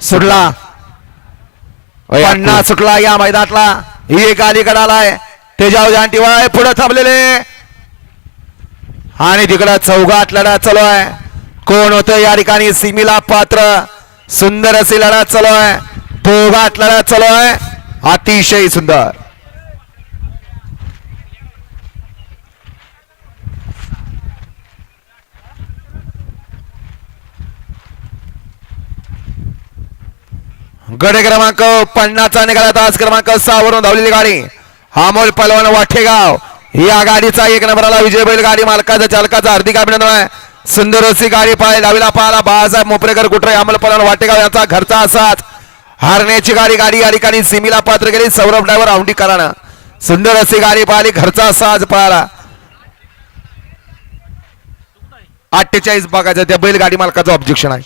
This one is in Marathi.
सुटला. अय, पन्नास सुटला या मैदानातला. ही एक अलीकडे आलाय तेजाव जानटीवाय पुढे थांबलेले. आणि तिकडं चौघात लढत चालू आहे. कोण होतं या ठिकाणी? सिमीला पात्र. सुंदर अशी लढत चालू आहे. दोघात लढत चालू आहे. अतिशय सुंदर. गडे क्रमांक पन्नासचा निघाला तास क्रमांक सहा वरून धावलेली गाडी. हामोल पलवान वाठेगाव. या गाडीचा एक नंबरला विजय बैल गाडी मालकाचा चालकाचा हार्दिक अभिनंदन आहे. सुंदर अशी गाडी पाय डावीला पाहिला बाळासाहेब मोपरेकर कुठे? अमोल पलवान वाटेगाव याचा घरचा असाच. हारण्याची गाडी गाडी या ठिकाणी सिमीला पात्र गेली सौरभ ड्रायव्हर औंडी कराना सुंदर अशी गाडी पाहिली घरचा साज पाहिला अठ्ठेचाळीस भागाचा त्या बैलगाडी मालकाचं ऑब्जेक्शन आहे.